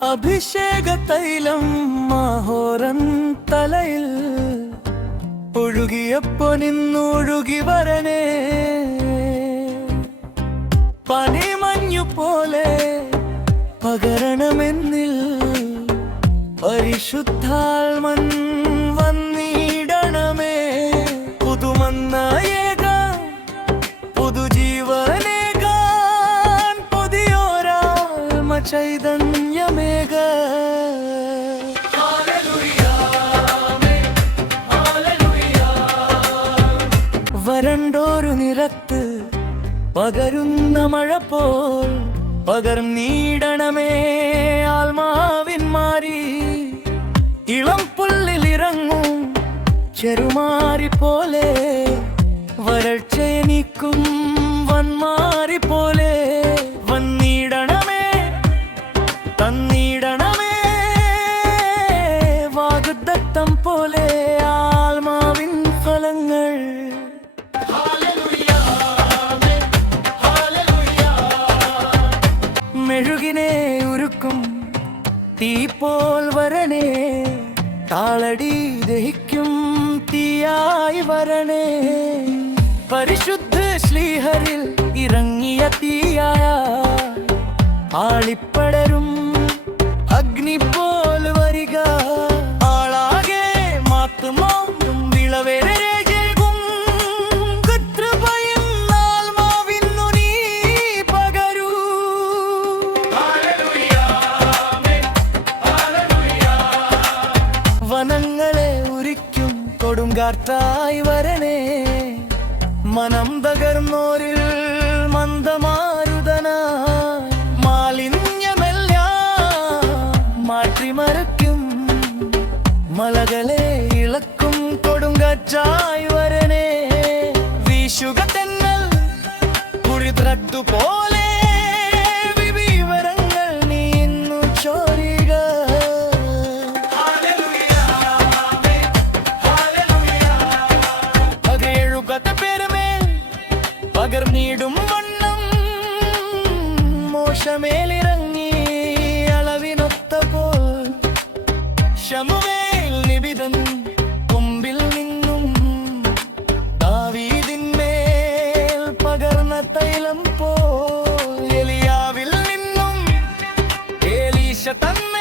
അഭിഷേക തൈലം മാഹോരൻ തലയിൽ ഒഴുകിയപ്പോ നിന്നൊഴുകി വരണേ, പനിമഞ്ഞു പോലെ പകരണമെന്നിൽ പരിശുദ്ധാത്മൻ വന്നിടണമേ. പുതുമന്നയേകാൻ പുതുജീവനേകാൻ പുതിയൊരാത്മ ചൈതന്യമേക. വരണ്ടോരു നിലത്ത് പകരുന്ന മഴ പോൽ പകർന്നീടണമേ ആത്മാവിൻ മാറി. ഇളം പുല്ലിലിറങ്ങും ചെറുമാരി പോലെ വരൾച്ചയെ നീക്കും വന്മാരി പോലെ വന്നിടണമേ തന്നിടണമേ വാഗ്ദത്തം പോലെ ആത്മാവിൻ ഫലങ്ങൾ. മെഴുകിനെ ഉരുക്കും തീ പോൽ വരണേ, താളടി ദഹിക്കും തീയായി വരണേ. പരിശുദ്ധ ശ്ലീഹരിൽ ഇറങ്ങിയ തീയായ ആളിപ്പടരും അഗ്നി പോൽ വരിക. ആളാകെ മാത്തുമാവും വിളവേറെ വനങ്ങളെ ഉരിക്കും കൊടുങ്കാറ്റായി വരണേ. മനം തകർന്നോരിൽ മന്ദമാരുതനായി മാലിന്യമെല്ലാം മാറ്റിമറിക്കും. മലകളെ ഇളക്കും കൊടുങ്കാറ്റായി വരണേ. വീശുക തെന്നൽ കുഴിത്രട്ടു പോലെ വിവരങ്ങൾ നീ ഇന്നു ചോരിക. പകർന്നിടും വണ്ണം മോശമേലിറങ്ങി അളവിനൊത്ത പോൽ ശമുവേൽ നിബിതൻ കൊമ്പിൽ നിന്നും ദാവീദിന്മേൽ പകർന്ന തൈലം പോൽ എലിയാവിൽ നിന്നും ഏലീശ തന്നെ